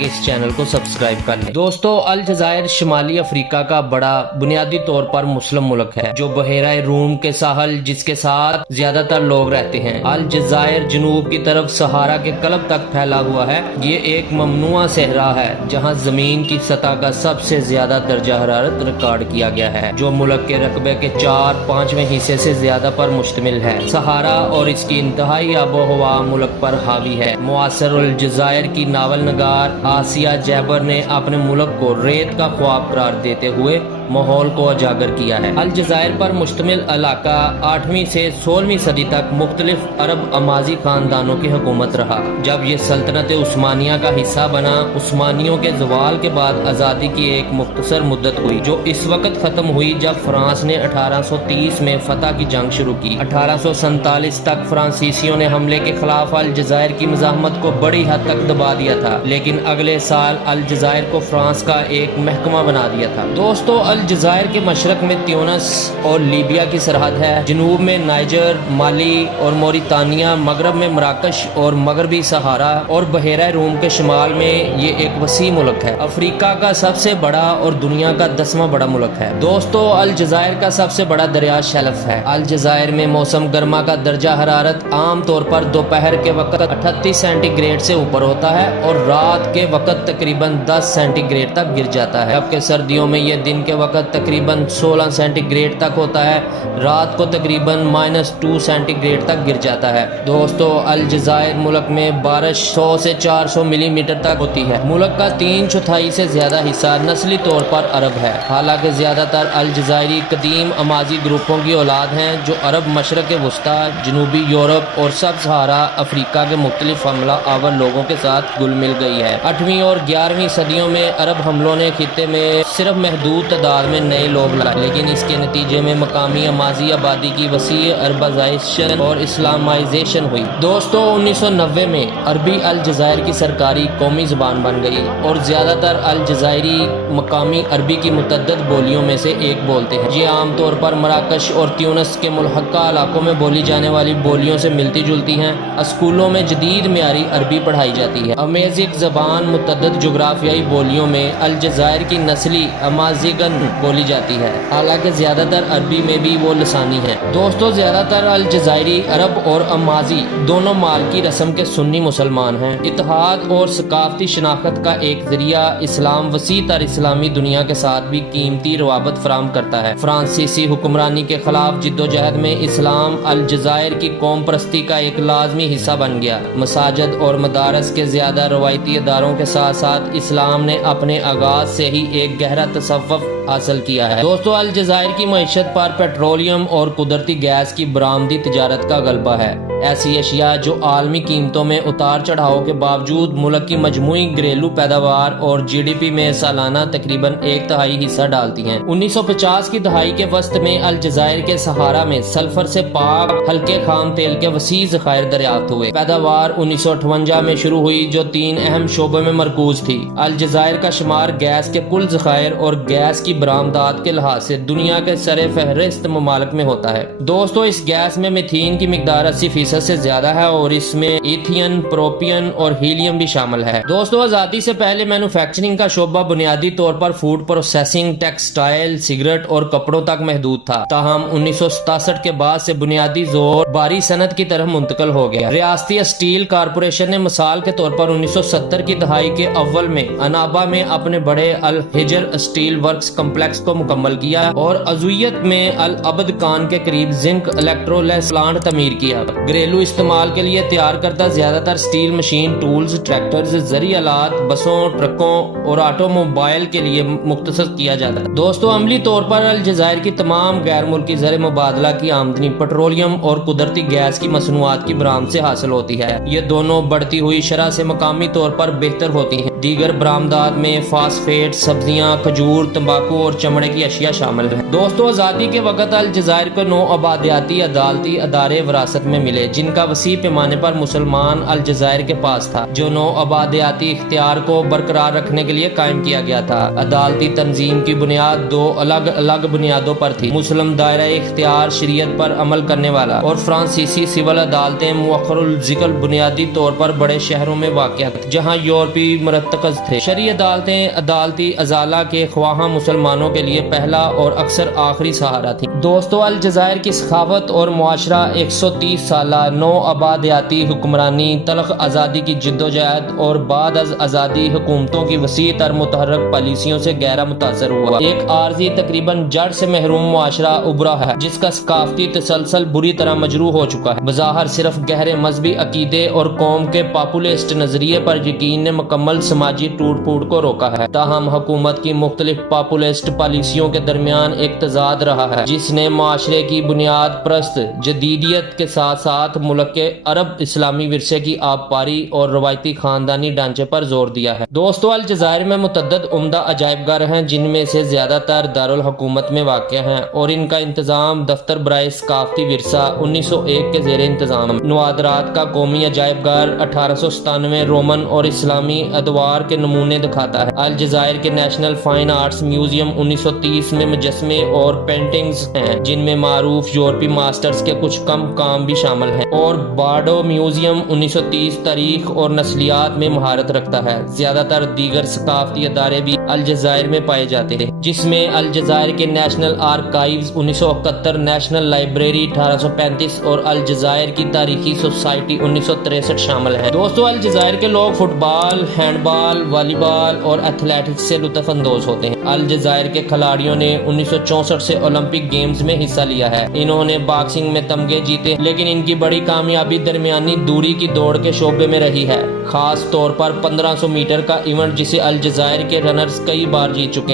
اس channel کو subscribe کر لیں۔ دوستو، الجزائر شمالی افریقہ کا بڑا بنیادی طور پر مسلم ملک ہے جو بحیرہ روم کے ساحل جس کے ساتھ زیادہ تر لوگ رہتے ہیں۔ الجزائر جنوب کی طرف صحارا کے قلب تک پھیلا ہوا ہے۔ یہ ایک ممنوعہ صحرا ہے جہاں زمین کی سطح کا سب سے زیادہ درجہ حرارت ریکارڈ کیا گیا ہے، جو ملک کے رقبے کے 4/5 حصے سے زیادہ پر مشتمل ہے۔ صحارا اور اس کی انتہائی آب و ہوا ملک پر حاوی ہے۔ معاصر الجزائر کی ناول نگار آسیہ جیبر نے اپنے ملک کو ریت کا خواب قرار دیتے ہوئے ماحول کو اجاگر کیا ہے۔ الجزائر پر مشتمل علاقہ 8ویں سے 16ویں صدی تک مختلف عرب امازی خاندانوں کی حکومت رہا۔ جب یہ سلطنت عثمانیہ کا حصہ بنا، عثمانیوں کے زوال کے بعد آزادی کی ایک مختصر مدت ہوئی جو اس وقت ختم ہوئی جب فرانس نے 1830 میں فتح کی جنگ شروع کی۔ 1847 تک فرانسیسیوں نے حملے کے خلاف الجزائر کی مزاحمت کو بڑی حد تک دبا دیا تھا، لیکن اگلے سال الجزائر کو فرانس کا ایک محکمہ بنا دیا تھا۔ دوستو، الجزائر کے مشرق میں تیونس اور لیبیا کی سرحد ہے، جنوب میں نائجر، مالی اور موریتانیہ، مغرب میں مراکش اور مغربی صحارا، اور بحیرہ روم کے شمال میں یہ ایک وسیع ملک ہے۔ افریقہ کا سب سے بڑا اور دنیا کا 10واں بڑا ملک ہے۔ دوستو، الجزائر کا سب سے بڑا دریا شیلف ہے۔ الجزائر میں موسم گرما کا درجہ حرارت عام طور پر دوپہر کے وقت 38 سینٹی گریڈ سے اوپر ہوتا ہے اور رات کے وقت تقریباً 10 سینٹی گریڈ تک گر جاتا ہے، جبکہ سردیوں میں یہ دن کے وقت تقریباً 16 سینٹی گریڈ تک ہوتا ہے، رات کو تقریباً -2 سینٹی گریڈ تک گر جاتا ہے۔ دوستو، الجزائر ملک میں بارش 100 سے 400 ملی میٹر تک ہوتی ہے۔ ملک کا 3/4 سے زیادہ حصہ نسلی طور پر عرب ہے، حالانکہ زیادہ تر الجزائری قدیم امازی گروپوں کی اولاد ہیں جو عرب مشرق وسطیٰ، جنوبی یورپ اور سب سہارا افریقہ کے مختلف حملہ آور لوگوں کے ساتھ گل مل گئی ہے۔ 8ویں اور 11ویں صدیوں میں عرب حملوں نے خطے میں صرف محدود تعداد میں نئے لوگ لائے، لیکن اس کے نتیجے میں مقامی امازی آبادی کی وسیع عربائزیشن اور اسلامائزیشن ہوئی۔ دوستو، 1990 میں عربی الجزائر کی سرکاری قومی زبان بن گئی اور زیادہ تر الجزائری مقامی عربی کی متعدد بولیوں میں سے ایک بولتے ہیں۔ یہ عام طور پر مراکش اور تیونس کے ملحقہ علاقوں میں بولی جانے والی بولیوں سے ملتی جلتی ہیں۔ اسکولوں میں جدید معیاری عربی پڑھائی جاتی ہے۔ امیزیغ زبان متعدد جغرافیائی بولیوں میں الجزائر کی نسلی امازیغن بولی جاتی ہے، حالانکہ زیادہ تر عربی میں بھی وہ لسانی ہیں۔ دوستو، زیادہ تر الجزائری عرب اور امازی دونوں مالکی رسم کے سنی مسلمان ہیں۔ اتحاد اور ثقافتی شناخت کا ایک ذریعہ اسلام وسیع تر اسلامی دنیا کے ساتھ بھی قیمتی روابط فراہم کرتا ہے۔ فرانسیسی حکمرانی کے خلاف جدوجہد میں اسلام الجزائر کی قوم پرستی کا ایک لازمی حصہ بن گیا۔ مساجد اور مدارس کے زیادہ روایتی اداروں کے ساتھ ساتھ اسلام نے اپنے آغاز سے ہی ایک گہرا تصوف حاصل کیا ہے۔ دوستو، الجزائر کی معیشت پر پیٹرولیم اور قدرتی گیس کی برآمدی تجارت کا غلبہ ہے۔ ایسی اشیاء جو عالمی قیمتوں میں اتار چڑھاؤ کے باوجود ملک کی مجموعی گھریلو پیداوار اور GDP میں سالانہ تقریباً 1/3 حصہ ڈالتی ہیں۔ 1950 کی دہائی کے وسط میں الجزائر کے صحارا میں سلفر سے پاک ہلکے خام تیل کے وسیع ذخائر دریافت ہوئے۔ پیداوار 1958 میں شروع ہوئی جو 3 اہم شعبوں میں مرکوز تھی۔ الجزائر کا شمار گیس کے کل ذخائر اور گیس کی برآمدات کے لحاظ سے دنیا کے سر فہرست ممالک میں ہوتا ہے۔ دوستو، اس گیس میں میتھین کی مقدار 80% سے زیادہ ہے اور اس میں ایتھین، پروپین اور ہیلیم بھی شامل ہے۔ دوستو، آزادی سے پہلے مینوفیکچرنگ کا شعبہ بنیادی طور پر فوڈ پروسیسنگ، ٹیکسٹائل، سگریٹ اور کپڑوں تک محدود تھا، تاہم 1967 کے بعد سے بنیادی زور بھاری صنعت کی طرف منتقل ہو گیا۔ ریاستی اسٹیل کارپوریشن نے مثال کے طور پر 1970 کی دہائی کے اول میں انابا میں اپنے بڑے الحجر اسٹیل ورکس کمپلیکس کو مکمل کیا اور عضویت میں العبد کان کے قریب زنک الیکٹرولیس پلانٹ تعمیر کیا۔ گھریلو استعمال کے لیے تیار کردہ زیادہ تر اسٹیل مشین ٹولز، ٹریکٹرز، زرعی آلات، بسوں، ٹرکوں اور آٹو موبائل کے لیے مختص کیا جاتا ہے۔ دوستو، عملی طور پر الجزائر کی تمام غیر ملکی زر مبادلہ کی آمدنی پیٹرولیم اور قدرتی گیس کی مصنوعات کی برآمد سے حاصل ہوتی ہے۔ یہ دونوں بڑھتی ہوئی شرح سے مقامی طور پر بہتر ہوتی ہیں۔ دیگر برآمدات میں فاسفیٹ، سبزیاں، کھجور، تمباکو اور چمڑے کی اشیاء شامل ہیں۔ دوستو، آزادی کے وقت الجزائر کو 9 آبادیاتی عدالتی ادارے وراثت میں ملے جن کا وسیع پیمانے پر مسلمان الجزائر کے پاس تھا، جو 9 آبادیاتی اختیار کو برقرار رکھنے کے لیے قائم کیا گیا تھا۔ عدالتی تنظیم کی بنیاد 2 الگ الگ بنیادوں پر تھی: مسلم دائرہ اختیار شریعت پر عمل کرنے والا اور فرانسیسی سول عدالتیں مؤخر الذکر بنیادی طور پر بڑے شہروں میں واقع تھیں، جہاں یورپی مرتب مرتکز تھے۔ شرعی عدالتیں عدالتی ازالہ کے خواہاں مسلمانوں کے لیے پہلا اور اکثر آخری سہارا تھی۔ دوستو، الجزائر کی ثقافت اور معاشرہ 130 سالہ نو آبادیاتی حکمرانی، تلخ آزادی کی جدوجہد اور بعد از آزادی حکومتوں کی وسیع تر متحرک پالیسیوں سے گہرا متاثر ہوا۔ ایک عارضی تقریباً جڑ سے محروم معاشرہ ابھرا ہے جس کا ثقافتی تسلسل بری طرح مجروح ہو چکا ہے۔ بظاہر صرف گہرے مذہبی عقیدے اور قوم کے پاپولسٹ نظریے پر یقین نے مکمل سماجی ٹوٹ پھوٹ کو روکا ہے، تاہم حکومت کی مختلف پاپولسٹ پالیسیوں کے درمیان ایک تضاد رہا ہے جس نے معاشرے کی بنیاد پرست جدیدیت کے ساتھ ساتھ ملک کے عرب اسلامی ورثے کی آبپاری اور روایتی خاندانی ڈھانچے پر زور دیا ہے۔ دوستو، الجزائر میں متعدد عمدہ عجائب گھر ہیں جن میں سے زیادہ تر دارالحکومت میں واقع ہیں اور ان کا انتظام دفتر برائے ثقافتی ورثہ 1901 کے زیر انتظام۔ نوادرات کا قومی عجائب گھر 1897 رومن اور اسلامی ادوار کے نمونے دکھاتا ہے۔ الجزائر کے نیشنل فائن آرٹس میوزیم 1930 میں مجسمے اور پینٹنگز ہیں جن میں معروف یورپی ماسٹرز کے کچھ کم کام بھی شامل ہیں، اور بارڈو میوزیم 1930 تاریخ اور نسلیات میں مہارت رکھتا ہے۔ زیادہ تر دیگر ثقافتی ادارے بھی الجزائر میں پائے جاتے ہیں جس میں الجزائر کے نیشنل آرکائیوز 1971، نیشنل لائبریری 1835 اور الجزائر کی تاریخی سوسائٹی 1963 شامل ہیں۔ دوستو، الجزائر کے لوگ فٹ بال، ہینڈ بال، والی بال اور ایتھلیٹکس سے لطف اندوز ہوتے ہیں۔ الجزائر کے کھلاڑیوں نے 1964 سے اولمپک گیمز میں حصہ لیا ہے۔ انہوں نے باکسنگ میں تمغے جیتے، لیکن ان کی بڑی کامیابی درمیانی دوری کی دوڑ کے شعبے میں رہی ہے، خاص طور پر 1500 میٹر کا ایونٹ جسے الجزائر کے رنرز کئی بار جیت چکے